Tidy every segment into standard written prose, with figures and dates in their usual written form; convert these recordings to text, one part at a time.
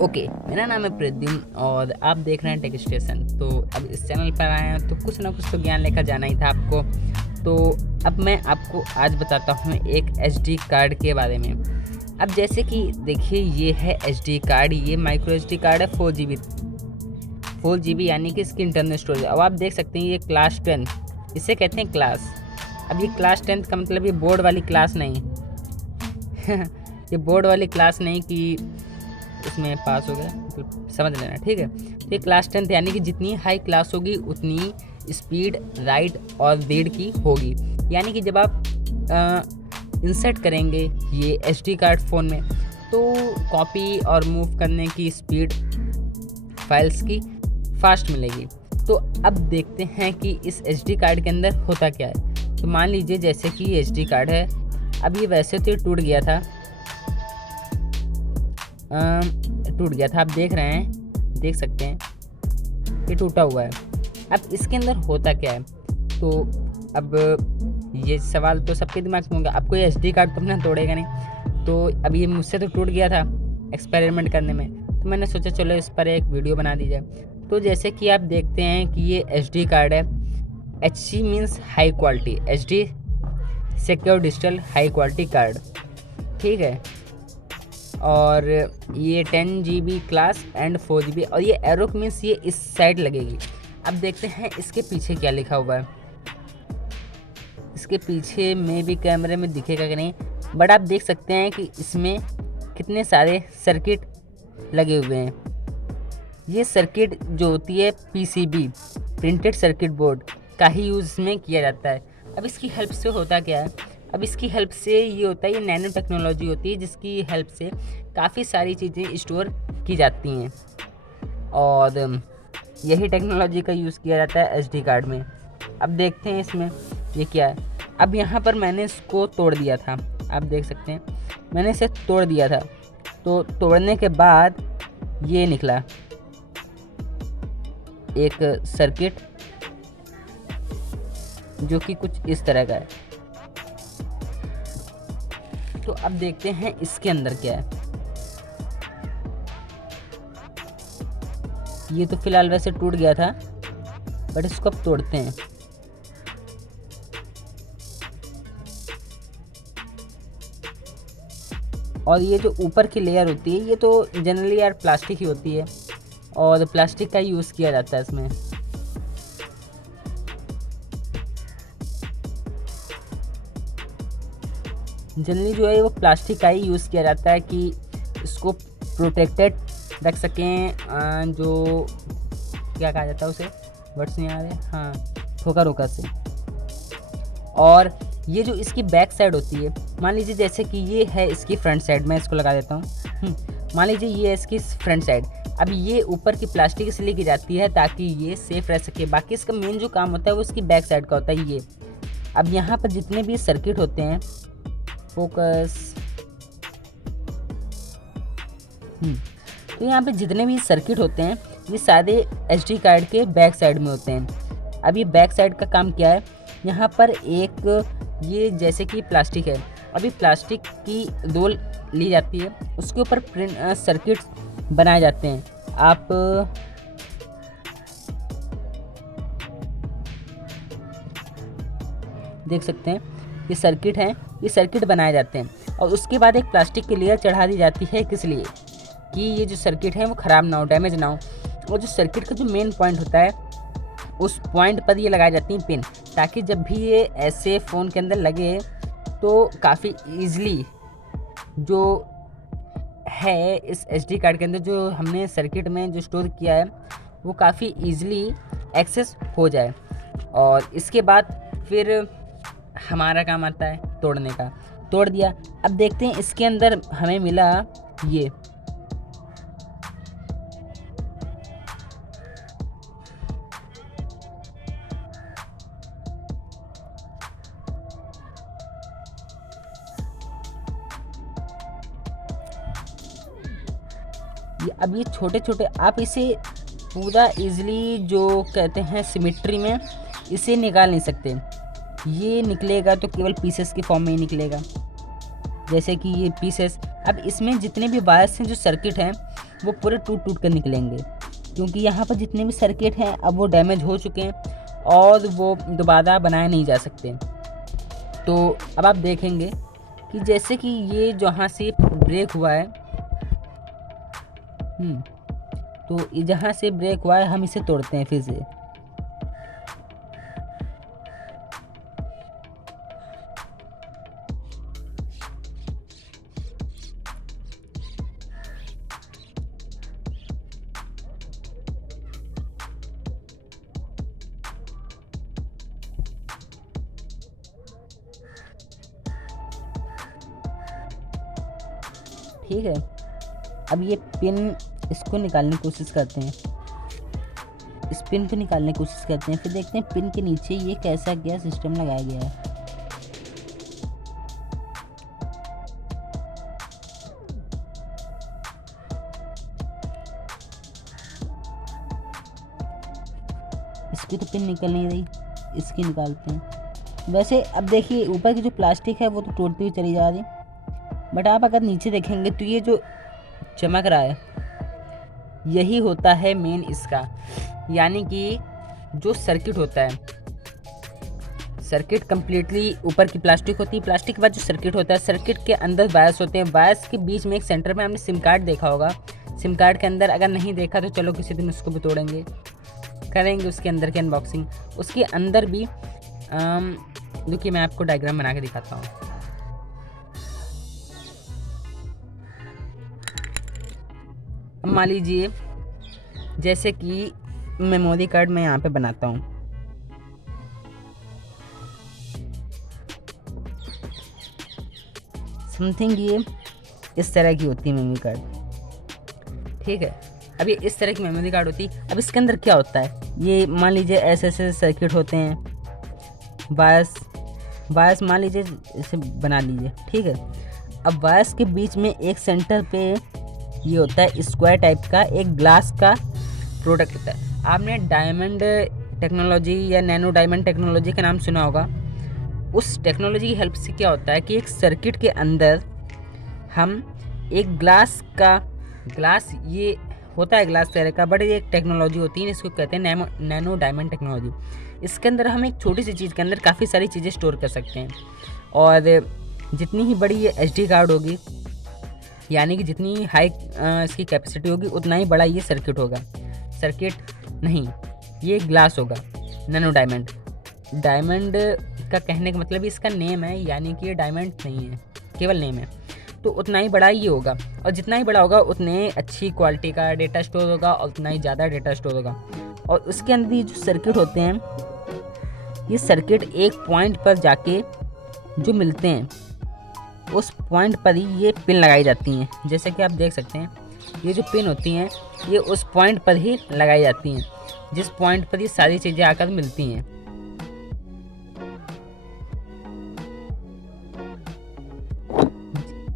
Okay, मेरा नाम है प्रद्युम्न और आप देख रहे हैं टेक स्टेशन। तो अब इस चैनल पर आए हैं तो कुछ ना कुछ तो ज्ञान लेकर जाना ही था आपको। तो अब मैं आपको आज बताता हूँ एक एसडी कार्ड के बारे में। अब जैसे कि देखिए, ये है एसडी कार्ड, ये माइक्रो एसडी कार्ड है 4 GB यानी कि इसकी इंटरनल स्टोरेज। अब आप देख सकते हैं ये क्लास 10, इसे कहते हैं क्लास। अब ये क्लास 10 का मतलब ये बोर्ड वाली क्लास नहीं ये बोर्ड वाली क्लास नहीं कि उसमें पास हो गया, तो समझ लेना, ठीक है। तो ये क्लास 10 यानी कि जितनी हाई क्लास होगी उतनी स्पीड राइट और रीड की होगी। यानी कि जब आप इंसर्ट करेंगे ये एसडी कार्ड फ़ोन में तो कॉपी और मूव करने की स्पीड फाइल्स की फास्ट मिलेगी। तो अब देखते हैं कि इस एसडी कार्ड के अंदर होता क्या है। तो मान लीजिए जैसे कि ये एसडी कार्ड है, अब ये वैसे तो टूट गया था, आप देख रहे हैं, देख सकते हैं ये टूटा हुआ है। अब इसके अंदर होता क्या है, तो अब ये सवाल तो सबके दिमाग में होगा, अब कोई एसडी कार्ड तो अपना तोड़ेगा नहीं। तो अब ये मुझसे तो टूट गया था एक्सपेरिमेंट करने में, तो मैंने सोचा चलो इस पर एक वीडियो बना दी जाए। तो जैसे कि आप देखते हैं कि ये एसडी कार्ड है, HC means high quality, HD secure digital high quality card, ठीक है। और ये 10 GB क्लास एंड 4 GB, और ये एरो मीन्स ये इस साइड लगेगी। अब देखते हैं इसके पीछे क्या लिखा हुआ है। इसके पीछे में भी कैमरे में दिखेगा कि नहीं, बट आप देख सकते हैं कि इसमें कितने सारे सर्किट लगे हुए हैं। ये सर्किट जो होती है PCB प्रिंटेड सर्किट बोर्ड का ही यूज़ में किया जाता है। अब इसकी हेल्प से होता क्या है, अब इसकी हेल्प से ये होता है, ये नैनो टेक्नोलॉजी होती है जिसकी हेल्प से काफ़ी सारी चीज़ें स्टोर की जाती हैं, और यही टेक्नोलॉजी का यूज़ किया जाता है एसडी कार्ड में। अब देखते हैं इसमें ये क्या है। अब यहाँ पर मैंने इसको तोड़ दिया था, आप देख सकते हैं मैंने इसे तोड़ दिया था। तो तोड़ने के बाद ये निकला एक सर्किट जो कि कुछ इस तरह का है। तो अब देखते हैं इसके अंदर क्या है। ये तो फिलहाल वैसे टूट गया था, बट इसको अब तोड़ते हैं। और ये जो ऊपर की लेयर होती है ये तो जनरली यार प्लास्टिक ही होती है, और प्लास्टिक का यूज़ किया जाता है इसमें। जनरली जो है वो प्लास्टिक का ही यूज़ किया जाता है कि इसको प्रोटेक्टेड रख सकें, जो क्या कहा जाता है उसे, वर्ड्स नहीं आ रहे, हाँ, ठोकर वोकर से। और ये जो इसकी बैक साइड होती है, मान लीजिए जैसे कि ये है इसकी फ्रंट साइड, मैं इसको लगा देता हूँ। मान लीजिए ये है इसकी फ्रंट साइड। अब ये ऊपर की प्लास्टिक इसलिए की जाती है ताकि ये सेफ रह सके, बाकी इसका मेन जो काम होता है वो इसकी बैक साइड का होता है ये। अब यहाँ पर जितने भी सर्किट होते हैं, फोकस, तो यहाँ पे जितने भी सर्किट होते हैं ये सारे एसडी कार्ड के बैक साइड में होते हैं। अब ये बैक साइड का काम क्या है, यहाँ पर एक ये जैसे कि प्लास्टिक है, अभी प्लास्टिक की रोल ली जाती है, उसके ऊपर सर्किट बनाए जाते हैं। आप देख सकते हैं ये सर्किट हैं, ये सर्किट बनाए जाते हैं, और उसके बाद एक प्लास्टिक की लेयर चढ़ा दी जाती है, किस लिए कि ये जो सर्किट है वो ख़राब ना हो, डैमेज ना हो। और जो सर्किट का जो मेन पॉइंट होता है उस पॉइंट पर ये लगाई जाती हैं पिन, ताकि जब भी ये ऐसे फ़ोन के अंदर लगे तो काफ़ी ईज़िली जो है इस एसडी कार्ड के अंदर जो हमने सर्किट में जो स्टोर किया है वो काफ़ी ईज़िली एक्सेस हो जाए। और इसके बाद फिर हमारा काम आता है तोड़ने का। तोड़ दिया। अब देखते हैं इसके अंदर हमें मिला ये, अब ये छोटे छोटे, आप इसे पूरा इजीली जो कहते हैं सिमेट्री में इसे निकाल नहीं सकते। ये निकलेगा तो केवल पीसेस के फॉर्म में ही निकलेगा, जैसे कि ये पीसेस। अब इसमें जितने भी वायर्स हैं जो सर्किट हैं वो पूरे टूट टूट कर निकलेंगे, क्योंकि यहाँ पर जितने भी सर्किट हैं अब वो डैमेज हो चुके हैं और वो दोबारा बनाए नहीं जा सकते। तो अब आप देखेंगे कि जैसे कि ये जहाँ से ब्रेक हुआ है, तो जहाँ से ब्रेक हुआ है हम इसे तोड़ते हैं फिर से। ठीक है, अब ये पिन, इसको निकालने की कोशिश करते हैं, इस पिन को निकालने की कोशिश करते हैं, फिर देखते हैं पिन के नीचे ये कैसा क्या सिस्टम लगाया गया है। इसकी तो पिन निकल नहीं रही, इसकी निकालते हैं। वैसे अब देखिए ऊपर की जो प्लास्टिक है वो तो टूटती हुई चली जा रही, बट आप अगर नीचे देखेंगे तो ये जो चमक रहा है यही होता है मेन इसका, यानी कि जो सर्किट होता है, सर्किट कम्प्लीटली ऊपर की प्लास्टिक होती है, प्लास्टिक के बाद जो सर्किट होता है, सर्किट के अंदर वायर्स होते हैं, वायर्स के बीच में एक सेंटर में हमने सिम कार्ड देखा होगा, सिम कार्ड के अंदर अगर नहीं देखा तो चलो किसी दिन उसको भी तोड़ेंगे, करेंगे उसके अंदर की अनबॉक्सिंग। उसके अंदर भी देखिए मैं आपको डायग्राम बना के दिखाता हूँ। अब मान लीजिए जैसे कि मेमोरी कार्ड मैं यहाँ पे बनाता हूँ, समथिंग ये इस तरह की होती है मेमोरी कार्ड। ठीक है, अब ये इस तरह की मेमोरी कार्ड होती है। अब इसके अंदर क्या होता है, ये मान लीजिए ऐसे सर्किट होते हैं, वायर्स मान लीजिए इसे बना लीजिए। ठीक है, अब वायर्स के बीच में एक सेंटर पे ये होता है स्क्वायर टाइप का एक ग्लास का प्रोडक्ट होता है। आपने डायमंड टेक्नोलॉजी या नैनो डायमंड टेक्नोलॉजी का नाम सुना होगा। उस टेक्नोलॉजी की हेल्प से क्या होता है कि एक सर्किट के अंदर हम एक ग्लास ये होता है ग्लास तरह का, बट ये एक टेक्नोलॉजी होती है, इसको कहते हैं नैनो डायमंड टेक्नोलॉजी। इसके अंदर हम एक छोटी सी चीज़ के अंदर काफ़ी सारी चीज़ें स्टोर कर सकते हैं, और जितनी ही बड़ी ये SD कार्ड होगी, यानी कि जितनी हाई इसकी कैपेसिटी होगी उतना ही बड़ा ये सर्किट होगा। सर्किट नहीं, ये ग्लास होगा। नैनो डायमंड का कहने का मतलब इसका नेम है, यानी कि ये डायमंड नहीं है, केवल नेम है। तो उतना ही बड़ा ये होगा, और जितना ही बड़ा होगा उतने अच्छी क्वालिटी का डेटा स्टोर होगा और उतना ही ज़्यादा डेटा स्टोर होगा। और उसके अंदर ये जो सर्किट होते हैं, ये सर्किट एक पॉइंट पर जाके जो मिलते हैं उस पॉइंट पर ही ये पिन लगाई जाती हैं। जैसे कि आप देख सकते हैं ये जो पिन होती हैं ये उस पॉइंट पर ही लगाई जाती हैं, जिस पॉइंट पर ये सारी चीज़ें आकर मिलती हैं।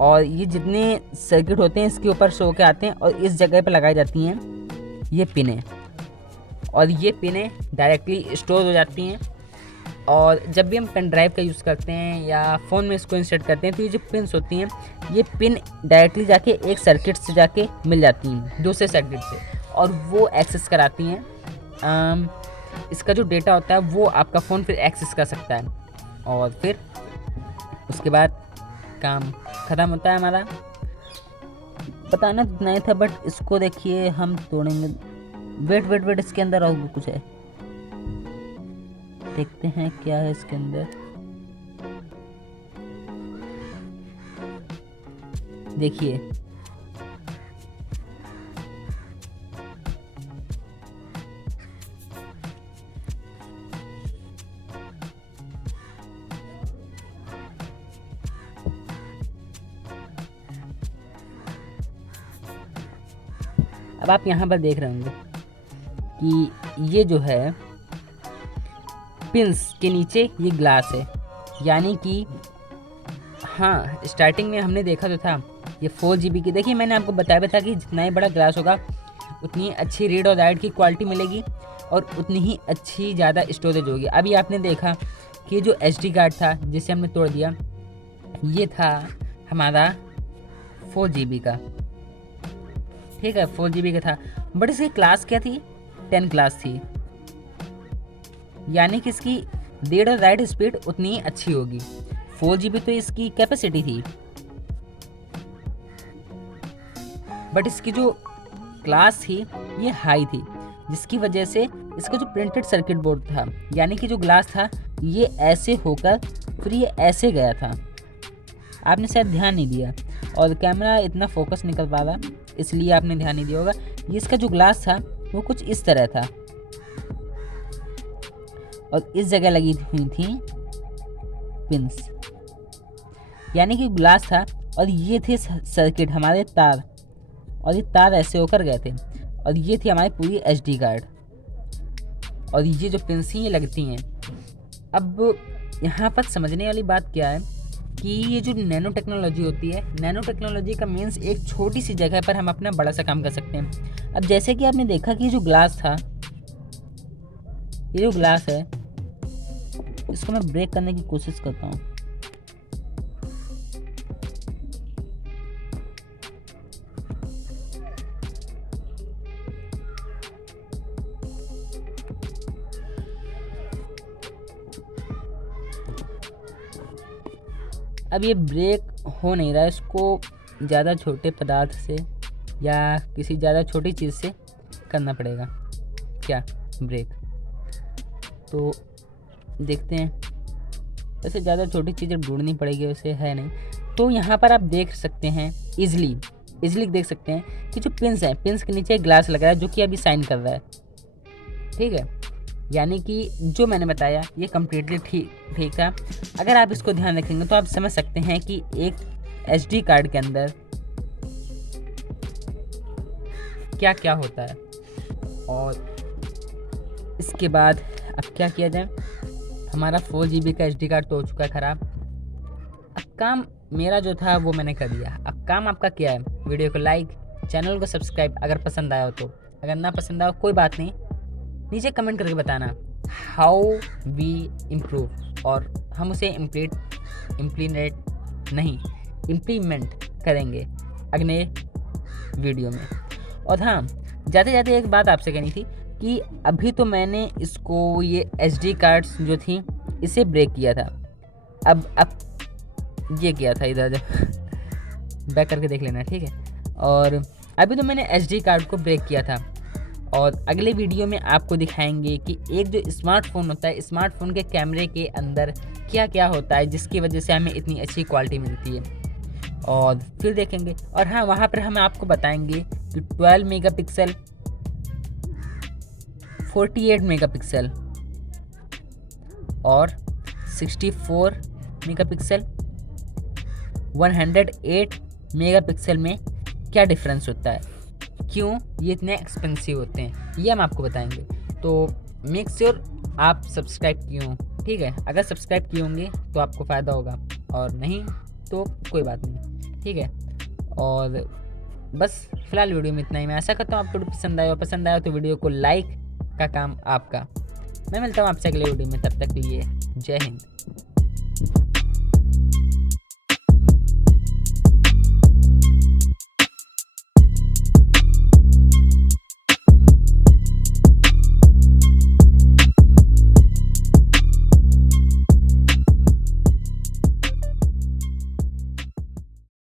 और ये जितने सर्किट होते हैं इसके ऊपर शो के आते हैं और इस जगह पर लगाई जाती हैं ये पिनें, और ये पिनें डायरेक्टली स्टोर हो जाती हैं। और जब भी हम पेन ड्राइव का यूज़ करते हैं या फ़ोन में इसको इंसर्ट करते हैं तो ये जो पिन्स होती हैं ये पिन डायरेक्टली जाके एक सर्किट से जाके मिल जाती हैं दूसरे सर्किट से, और वो एक्सेस कराती हैं। इसका जो डेटा होता है वो आपका फ़ोन फिर एक्सेस कर सकता है, और फिर उसके बाद काम ख़त्म होता है हमारा। बताना इतना ही था, बट इसको देखिए हम तोड़ेंगे। वेट इसके अंदर और भी कुछ है, देखते हैं क्या है इसके अंदर। देखिए अब आप यहाँ पर देख रहे होंगे कि ये जो है पिंस के नीचे ये ग्लास है, यानी कि हाँ स्टार्टिंग में हमने देखा तो था ये 4 GB की। देखिए मैंने आपको बताया था कि जितना ही बड़ा ग्लास होगा उतनी अच्छी रीड और राइट की क्वालिटी मिलेगी और उतनी ही अच्छी ज़्यादा स्टोरेज होगी। अभी आपने देखा कि जो SD कार्ड था जिसे हमने तोड़ दिया ये था हमारा 4 GB का, ठीक है, 4 GB का था, बट इसकी क्लास क्या थी, 10 क्लास थी, यानी कि इसकी रीड और राइट स्पीड उतनी ही अच्छी होगी। 4 GB तो इसकी कैपेसिटी थी, बट इसकी जो क्लास थी ये हाई थी, जिसकी वजह से इसका जो प्रिंटेड सर्किट बोर्ड था, यानी कि जो ग्लास था, ये ऐसे होकर फिर ये ऐसे गया था। आपने शायद ध्यान नहीं दिया, और कैमरा इतना फोकस नहीं कर पा रहा, इसलिए आपने ध्यान नहीं दिया होगा। ये इसका जो ग्लास था वो कुछ इस तरह था, और इस जगह लगी हुई थी पिंस, यानी कि ग्लास था और ये थे सर्किट हमारे तार, और ये तार ऐसे होकर गए थे, और ये थी हमारी पूरी SD कार्ड, और ये जो पिंस ये लगती हैं। अब यहाँ पर समझने वाली बात क्या है कि ये जो नैनो टेक्नोलॉजी होती है, नैनो टेक्नोलॉजी का मीन्स एक छोटी सी जगह पर हम अपना बड़ा सा काम कर सकते हैं। अब जैसे कि आपने देखा कि जो ग्लास था, ये जो ग्लास है, इसको मैं ब्रेक करने की कोशिश करता हूँ। अब ये ब्रेक हो नहीं रहा है, इसको ज़्यादा छोटे पदार्थ से या किसी ज़्यादा छोटी चीज़ से करना पड़ेगा। क्या ब्रेक, तो देखते हैं। वैसे ज़्यादा छोटी चीज़ें ढूंढनी पड़ेगी, वैसे है नहीं। तो यहाँ पर आप देख सकते हैं, इजली देख सकते हैं कि जो पिंस है, पिंस के नीचे एक ग्लास लगा है जो कि अभी साइन कर रहा है, ठीक है। यानी कि जो मैंने बताया ये कम्प्लीटली ठीक था। अगर आप इसको ध्यान रखेंगे तो आप समझ सकते हैं कि एक SD कार्ड के अंदर क्या क्या होता है। और इसके बाद अब क्या किया जाए, हमारा 4 GB का SD कार्ड तो हो चुका है ख़राब। अब काम मेरा जो था वो मैंने कर दिया। अब काम आपका क्या है, वीडियो को लाइक, चैनल को सब्सक्राइब अगर पसंद आया हो तो। अगर ना पसंद आया कोई बात नहीं, नीचे कमेंट करके बताना हाउ वी इम्प्रूव, और हम उसे इम्प्लीमेंट करेंगे अगले वीडियो में। और हाँ, जाते जाते एक बात आपसे कहनी थी कि अभी तो मैंने इसको ये SD कार्ड्स जो थी इसे ब्रेक किया था। अब ये किया था, इधर बैक करके देख लेना, ठीक है। और अभी तो मैंने SD कार्ड को ब्रेक किया था, और अगले वीडियो में आपको दिखाएंगे कि एक जो स्मार्टफोन होता है, स्मार्टफोन के कैमरे के अंदर क्या क्या होता है जिसकी वजह से हमें इतनी अच्छी क्वालिटी मिलती है, और फिर देखेंगे। और हाँ, वहाँ पर हम आपको बताएंगे कि 12 मेगापिक्सल, 48 मेगापिक्सल और 64 मेगापिक्सल, 108 मेगापिक्सल में क्या डिफरेंस होता है, क्यों ये इतने एक्सपेंसिव होते हैं, ये हम आपको बताएंगे। तो मेक श्योर आप सब्सक्राइब किए हों, ठीक है। अगर सब्सक्राइब किए होंगे तो आपको फ़ायदा होगा, और नहीं तो कोई बात नहीं, ठीक है। और बस फिलहाल वीडियो में इतना ही। मैं आशा करता हूँ आपको पसंद आया तो वीडियो को लाइक का काम आपका। मैं मिलता हूँ आपसे अगले वीडियो में, तब तक के लिए जय हिंद।